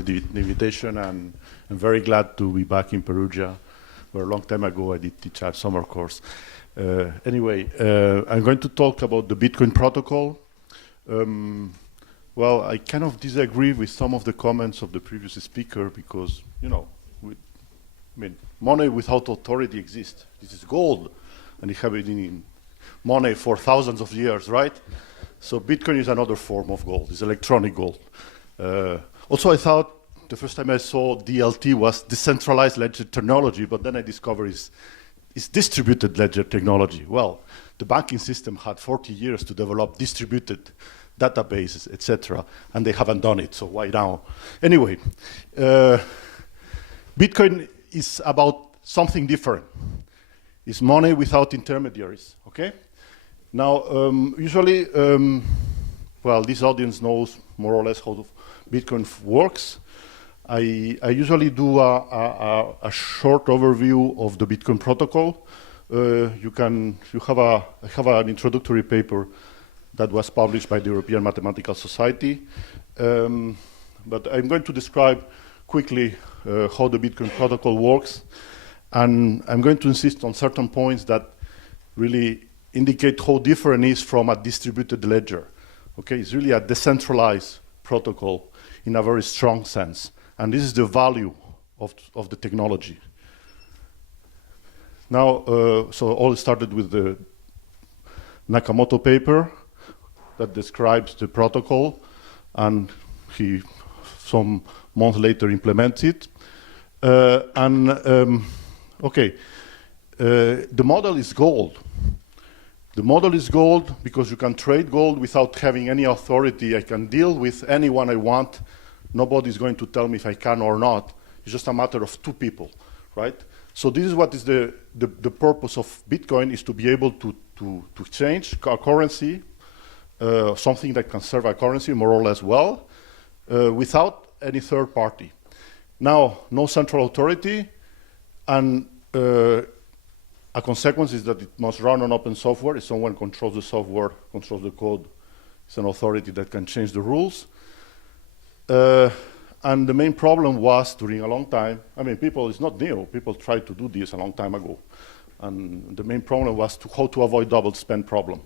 the invitation, and I'm very glad to be back in Perugia, where a long time ago I did teach a summer course. Anyway, I'm going to talk about the Bitcoin protocol. Well, I kind of disagree with some of the comments of the previous speaker because, you know, money without authority exists. This is gold, and it has been in money for thousands of years, right? So Bitcoin is another form of gold. It's electronic gold. Also, I thought the first time I saw DLT was decentralized ledger technology, but then I discovered it's distributed ledger technology. Well, the banking system had 40 years to develop distributed databases, etc., and they haven't done it, so why now? Anyway, Bitcoin is about something different. It's money without intermediaries, okay? Now, usually, well, this audience knows more or less how Bitcoin works. I usually do a short overview of the Bitcoin protocol. I have an introductory paper that was published by the European Mathematical Society. But I'm going to describe quickly how the Bitcoin protocol works. And I'm going to insist on certain points that really indicate how different it is from a distributed ledger. Okay, it's really a decentralized protocol in a very strong sense. And this is the value of the technology. Now, so all started with the Nakamoto paper that describes the protocol, and he, some months later, implements it. Okay, the model is gold. The model is gold because you can trade gold without having any authority. I can deal with anyone I want. Nobody's going to tell me if I can or not. It's just a matter of two people, right? So this is what is the purpose of Bitcoin, is to be able to exchange a currency, something that can serve a currency more or less well, without any third party. Now, no central authority, and a consequence is that it must run on open software. If someone controls the software, controls the code, it's an authority that can change the rules. And the main problem was, during a long time, I mean, it's not new. People tried to do this a long time ago. And the main problem was how to avoid double spend problem.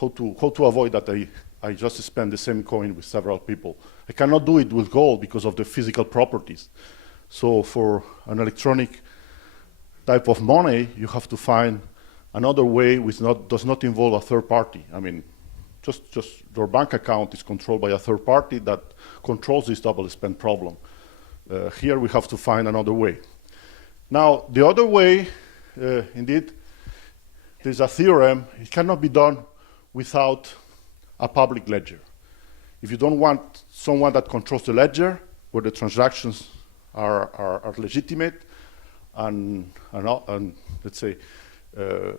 How to avoid that I just spend the same coin with several people. I cannot do it with gold because of the physical properties. So for an electronic type of money, you have to find another way which does not involve a third party. I mean, just your bank account is controlled by a third party that controls this double spend problem. Here we have to find another way. Now, the other way, indeed, there's a theorem. It cannot be done without a public ledger. If you don't want someone that controls the ledger, where the transactions are legitimate and let's say,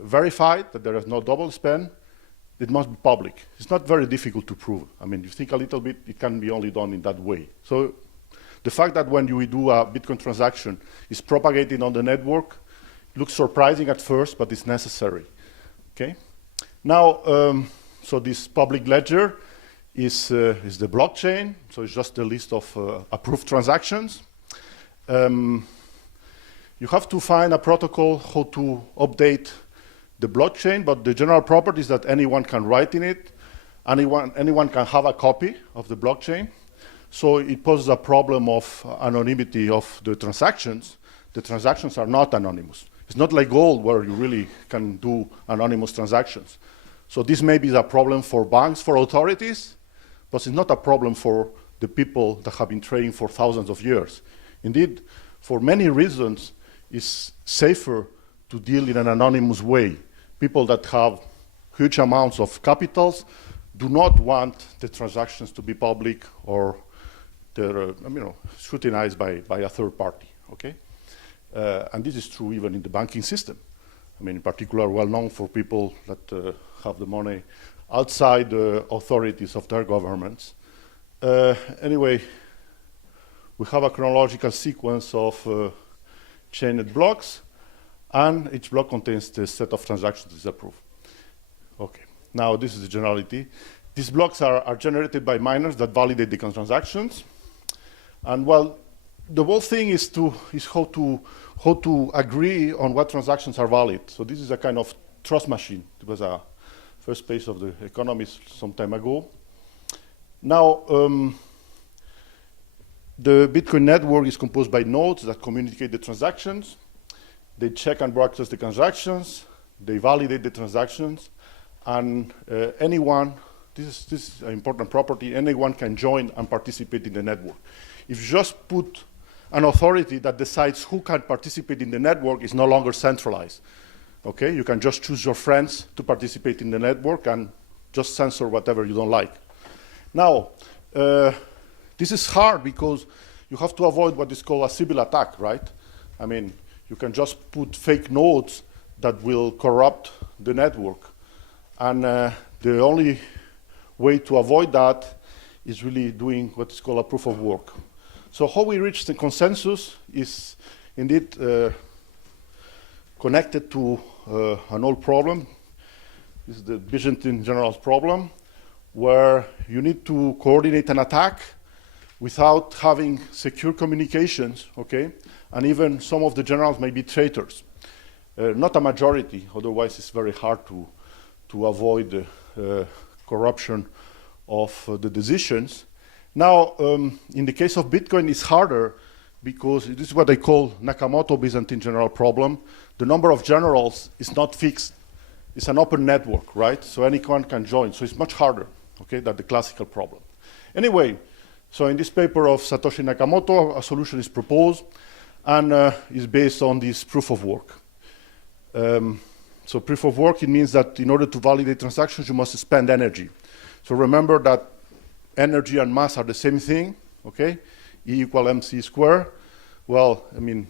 verified that there is no double spend, it must be public. It's not very difficult to prove. I mean, you think a little bit, it can be only done in that way. So the fact that when you do a Bitcoin transaction, it's propagated on the network, looks surprising at first, but it's necessary. Okay? Now, so this public ledger is the blockchain. So it's just a list of approved transactions. You have to find a protocol how to update the blockchain, but the general property is that anyone can write in it, anyone can have a copy of the blockchain. So it poses a problem of anonymity of the transactions. The transactions are not anonymous. It's not like gold where you really can do anonymous transactions. So this may be a problem for banks, for authorities, but it's not a problem for the people that have been trading for thousands of years. Indeed, for many reasons, it's safer to deal in an anonymous way. People that have huge amounts of capitals do not want the transactions to be public or they're, scrutinized by a third party, okay? And this is true even in the banking system. I mean, in particular, well known for people that have the money outside the authorities of their governments. Anyway, we have a chronological sequence of chained blocks, and each block contains the set of transactions that is approved. Okay, now this is the generality. These blocks are generated by miners that validate the transactions. And well, the whole thing is how to agree on what transactions are valid. So this is a kind of trust machine. It was a first phase of the economy some time ago. Now, the Bitcoin network is composed by nodes that communicate the transactions. They check and broadcast the transactions. They validate the transactions. And anyone, this is an important property, anyone can join and participate in the network. If you just put an authority that decides who can participate in the network, it's no longer centralized. Okay, you can just choose your friends to participate in the network and just censor whatever you don't like. Now, this is hard because you have to avoid what is called a Sybil attack, right? I mean, you can just put fake nodes that will corrupt the network. And the only way to avoid that is really doing what is called a proof of work. So how we reach the consensus is indeed connected to an old problem. This is the Byzantine generals problem, where you need to coordinate an attack without having secure communications, okay? And even some of the generals may be traitors. Not a majority, otherwise it's very hard to avoid corruption of the decisions. Now, in the case of Bitcoin, it's harder because this is what I call Nakamoto Byzantine general problem. The number of generals is not fixed. It's an open network, right? So anyone can join. So it's much harder, okay, than the classical problem. Anyway, so in this paper of Satoshi Nakamoto, a solution is proposed and is based on this proof of work. So proof of work, it means that in order to validate transactions, you must spend energy. So remember that energy and mass are the same thing, okay? E equal mc squared. Well, I mean,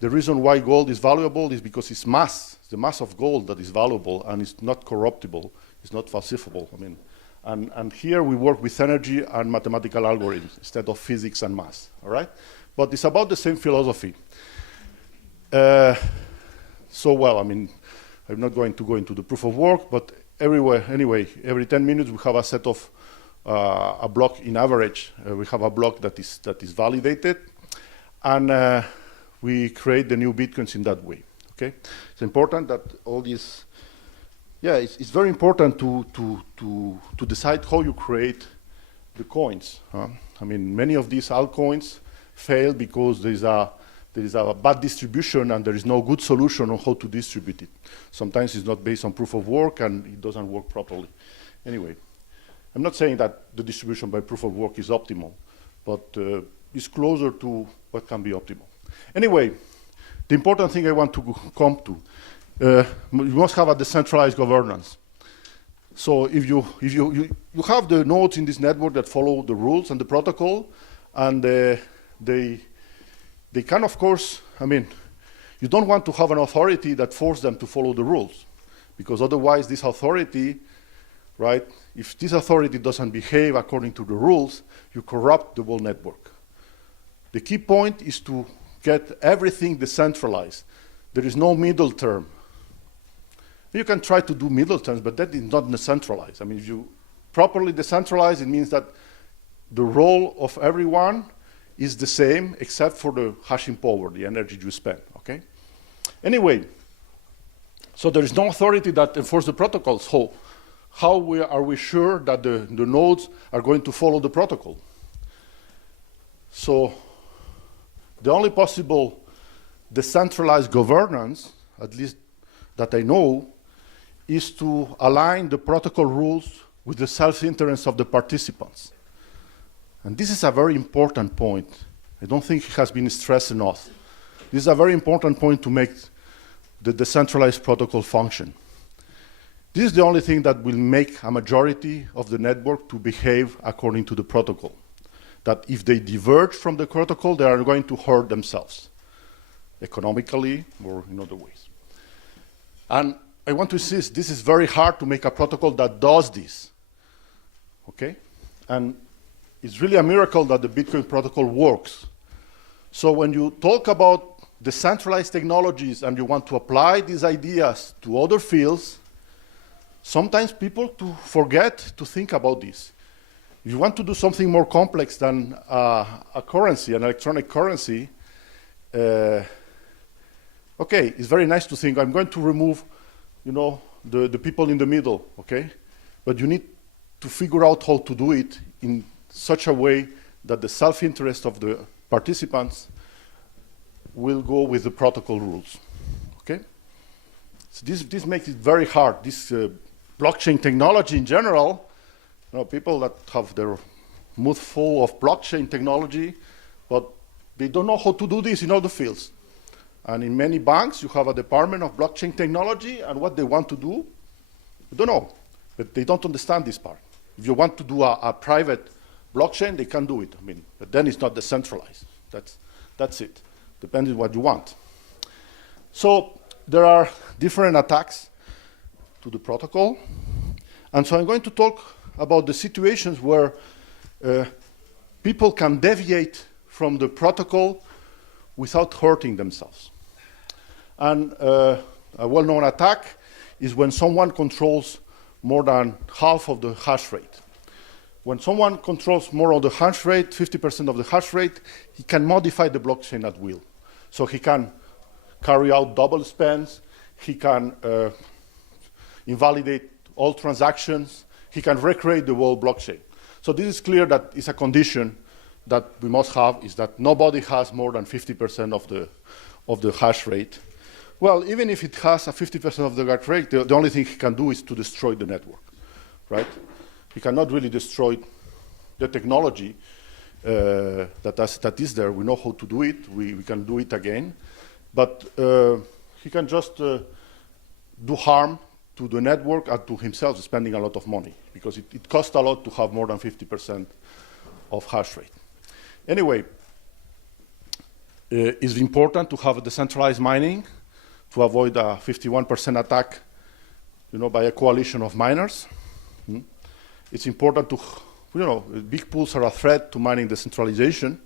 the reason why gold is valuable is because it's mass. It's the mass of gold that is valuable and it's not corruptible. It's not falsifiable. I mean, and here we work with energy and mathematical algorithms instead of physics and mass, all right? But it's about the same philosophy. So, well, I mean, I'm not going to go into the proof of work, but anyway, every 10 minutes we have a set of a block in average. We have a block that is validated, and we create the new Bitcoins in that way, okay? It's important that all these, yeah, it's very important to decide how you create the coins. I mean, many of these altcoins fail because there is a bad distribution and there is no good solution on how to distribute it. Sometimes it's not based on proof of work and it doesn't work properly. Anyway, I'm not saying that the distribution by proof of work is optimal, but it's closer to what can be optimal. Anyway, the important thing I want to come to, you must have a decentralized governance. So if you have the nodes in this network that follow the rules and the protocol, and they can, of course, I mean, you don't want to have an authority that forces them to follow the rules, because otherwise this authority, right, if this authority doesn't behave according to the rules, you corrupt the whole network. The key point is to get everything decentralized. There is no middle term. You can try to do middle terms, but that is not decentralized. I mean, if you properly decentralize, it means that the role of everyone is the same except for the hashing power, the energy you spend, okay? Anyway, so there is no authority that enforces the protocols. How are we sure that the nodes are going to follow the protocol? So the only possible decentralized governance, at least that I know, is to align the protocol rules with the self-interest of the participants. And this is a very important point. I don't think it has been stressed enough. This is a very important point to make the decentralized protocol function. This is the only thing that will make a majority of the network to behave according to the protocol. That if they diverge from the protocol, they are going to hurt themselves, economically or in other ways. And I want to insist, this is very hard to make a protocol that does this, okay? And it's really a miracle that the Bitcoin protocol works. So when you talk about decentralized technologies and you want to apply these ideas to other fields, sometimes people forget to think about this. If you want to do something more complex than a currency, an electronic currency, okay, it's very nice to think I'm going to remove, the people in the middle, okay? But you need to figure out how to do it in such a way that the self-interest of the participants will go with the protocol rules, okay? So this makes it very hard. This blockchain technology in general, people that have their mouth full of blockchain technology, but they don't know how to do this in all the fields. And in many banks, you have a department of blockchain technology, and what they want to do, I don't know, but they don't understand this part. If you want to do a private blockchain, they can do it. But then it's not decentralized. That's it. Depends on what you want. So there are different attacks to the protocol. And so I'm going to talk about the situations where people can deviate from the protocol without hurting themselves. And a well-known attack is when someone controls more than half of the hash rate. When someone controls more of the hash rate, 50% of the hash rate, he can modify the blockchain at will. So he can carry out double spends, he can invalidate all transactions, he can recreate the whole blockchain. So this is clear that it's a condition that we must have, is that nobody has more than 50% of the hash rate. Well, even if it has a 50% of the hash rate, the only thing he can do is to destroy the network, right? He cannot really destroy the technology that is there. We know how to do it. We can do it again. But he can just do harm to the network and to himself, spending a lot of money, because it costs a lot to have more than 50% of hash rate. Anyway, it's important to have a decentralized mining to avoid a 51% attack, by a coalition of miners. It's important to, big pools are a threat to mining decentralization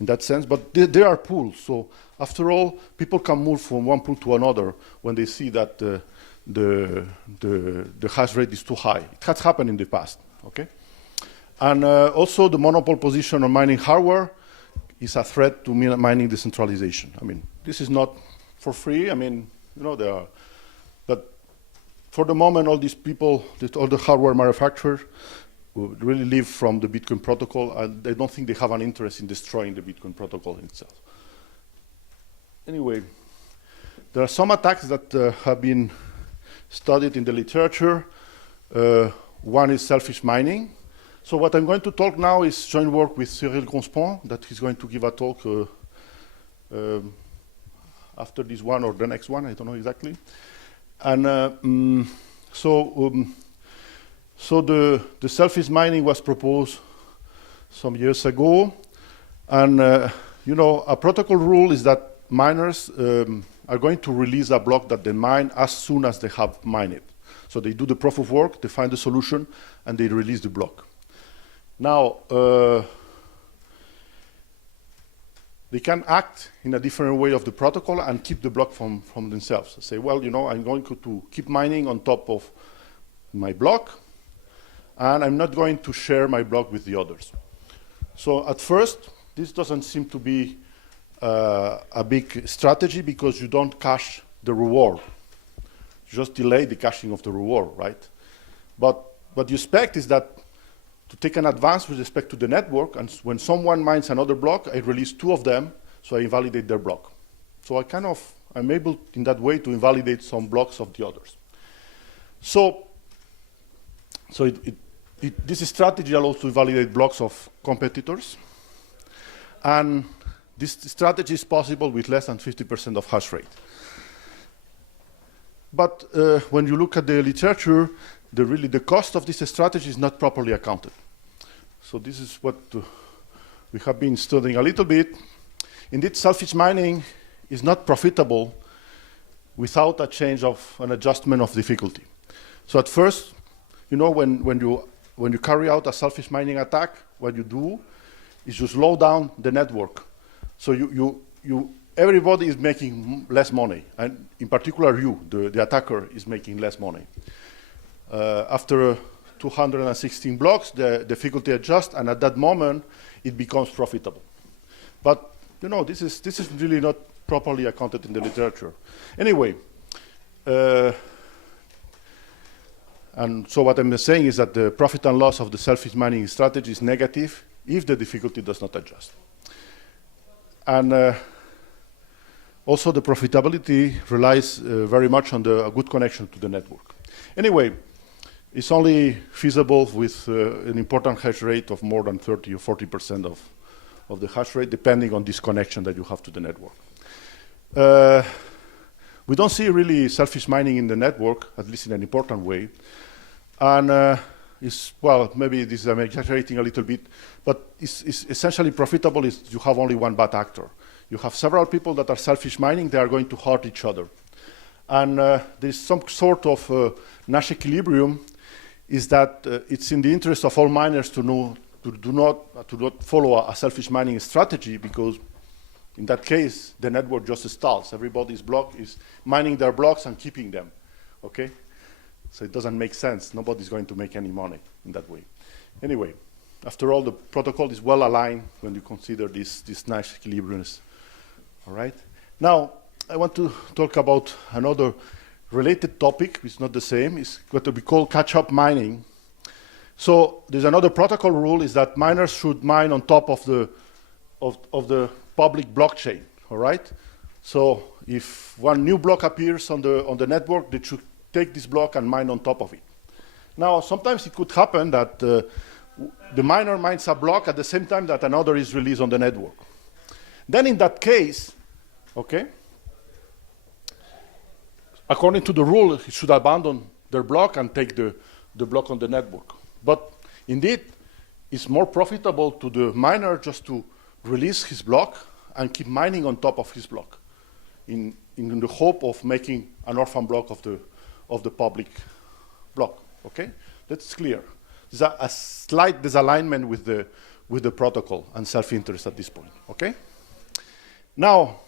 in that sense, but there are pools. So after all, people can move from one pool to another when they see that the hash rate is too high. It has happened in the past, okay? And also the monopole position on mining hardware is a threat to mining decentralization. This is not for free. There are, but for the moment, all these people, all the hardware manufacturers, really live from the Bitcoin protocol, and they don't think they have an interest in destroying the Bitcoin protocol itself. Anyway, there are some attacks that have been studied in the literature. One is selfish mining. So what I'm going to talk now is joint work with Cyril Conspon, that he's going to give a talk after this one or the next one, I don't know exactly. And so the selfish mining was proposed some years ago. And, a protocol rule is that miners are going to release a block that they mine as soon as they have mined it. So they do the proof of work, they find the solution, and they release the block. Now, they can act in a different way of the protocol and keep the block from themselves. They say, well, I'm going to keep mining on top of my block, and I'm not going to share my block with the others. So at first, this doesn't seem to be a big strategy because you don't cache the reward. You just delay the caching of the reward, right? But what you expect is that to take an advance with respect to the network, and when someone mines another block, I release two of them, so I invalidate their block. So I'm able in that way to invalidate some blocks of the others. So this strategy allows to validate blocks of competitors. And this strategy is possible with less than 50% of hash rate. But when you look at the literature, the cost of this strategy is not properly accounted. So this is what we have been studying a little bit. Indeed, selfish mining is not profitable without a change of an adjustment of difficulty. So at first, when you carry out a selfish mining attack, what you do is you slow down the network. So everybody is making less money, and in particular the attacker is making less money. After 216 blocks, the difficulty adjusts, and at that moment, it becomes profitable. But you know, this is really not properly accounted in the literature. Anyway, and so what I'm saying is that the profit and loss of the selfish mining strategy is negative if the difficulty does not adjust. And also the profitability relies very much on a good connection to the network. Anyway, it's only feasible with an important hash rate of more than 30 or 40% of the hash rate, depending on this connection that you have to the network. We don't see really selfish mining in the network, at least in an important way. And well, maybe this I'm exaggerating a little bit, but it's essentially profitable is you have only one bad actor. You have several people that are selfish mining, they are going to hurt each other. And there's some sort of Nash equilibrium is that it's in the interest of all miners to not follow a selfish mining strategy, because in that case, the network just stalls. Everybody's block is mining their blocks and keeping them, okay? So it doesn't make sense. Nobody's going to make any money in that way. Anyway, after all, the protocol is well aligned when you consider these Nash equilibriums, all right? Now, I want to talk about another related topic, which is not the same, is what we call catch-up mining. So there's another protocol rule is that miners should mine on top of the public blockchain, all right? So if one new block appears on the network, they should take this block and mine on top of it. Now, sometimes it could happen that the miner mines a block at the same time that another is released on the network. Then in that case, okay, according to the rule, he should abandon their block and take the block on the network. But indeed, it's more profitable to the miner just to release his block and keep mining on top of his block in the hope of making an orphan block of the public block, okay? That's clear. There's a slight disalignment with the protocol and self-interest at this point, okay? Now,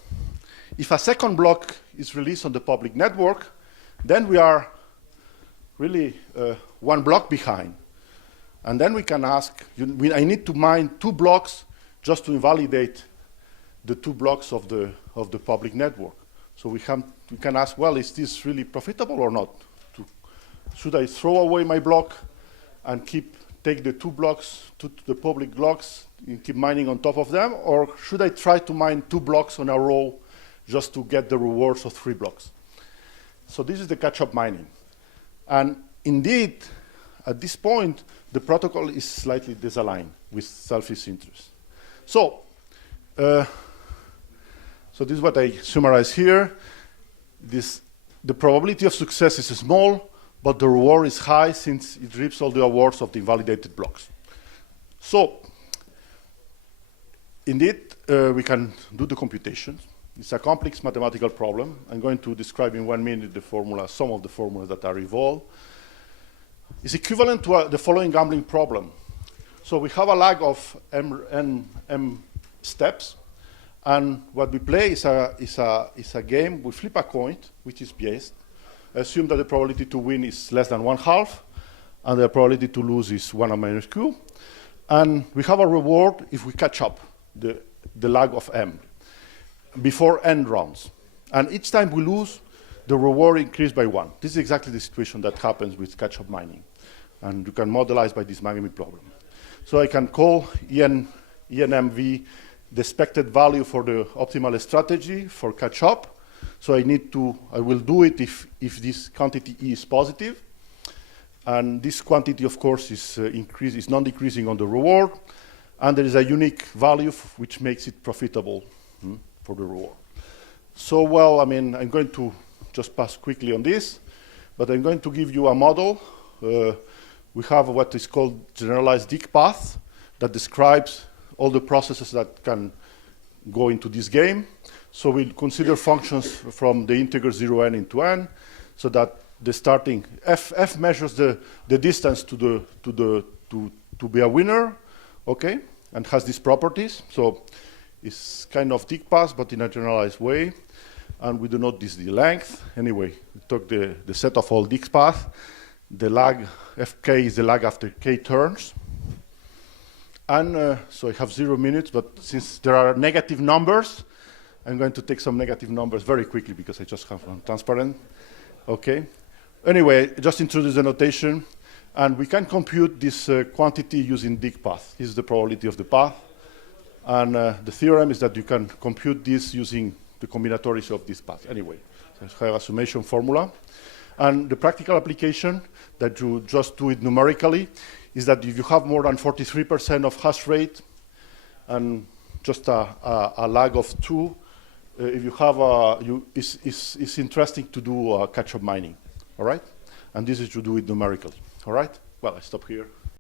if a second block is released on the public network, then we are really one block behind. And then we can ask, I need to mine 2 blocks just to invalidate the 2 blocks of the public network. So we can ask, well, is this really profitable or not? Should I throw away my block and take the 2 blocks to the public blocks and keep mining on top of them? Or should I try to mine 2 blocks on a row just to get the rewards of 3 blocks? So this is the catch-up mining. And indeed, at this point, the protocol is slightly disaligned with selfish interest. So this is what I summarize here. The probability of success is small, but the reward is high since it reaps all the awards of the invalidated blocks. So indeed, we can do the computations. It's a complex mathematical problem. I'm going to describe in 1 minute the formula, some of the formulas that are involved. It's equivalent to the following gambling problem. So we have a lag of m steps, and what we play is a game. We flip a coin, which is biased. Assume that the probability to win is less than 1/2, and the probability to lose is 1 minus q. And we have a reward if we catch up the lag of m before n rounds. And each time we lose, the reward increased by 1. This is exactly the situation that happens with catch-up mining. And you can modelize by this magnitude problem. So I can call ENMV the expected value for the optimal strategy for catch-up. So I will do it if this quantity E is positive. And this quantity, of course, is non-decreasing on the reward. And there is a unique value which makes it profitable for the reward. So, well, I mean, I'm going to just pass quickly on this, but I'm going to give you a model. We have what is called generalized Dick path that describes all the processes that can go into this game. So we'll consider functions from the integer 0n into n, so that the starting f measures the distance to be a winner, okay, and has these properties. So it's kind of Dick path, but in a generalized way. And we denote this the length. Anyway, we took the set of all Dick paths, The lag, fk is the lag after k turns. And so I have 0 minutes, but since there are negative numbers, I'm going to take some negative numbers very quickly because I just have one transparent. Okay. Anyway, just introduce the notation, and we can compute this quantity using dig path. This is the probability of the path. And the theorem is that you can compute this using the combinatories of this path. Anyway, so I have a summation formula. And the practical application that you just do it numerically is that if you have more than 43% of hash rate and just a lag of 2, if you have it's interesting to do catch-up mining, all right? And this is to do it numerically, all right? Well, I stop here.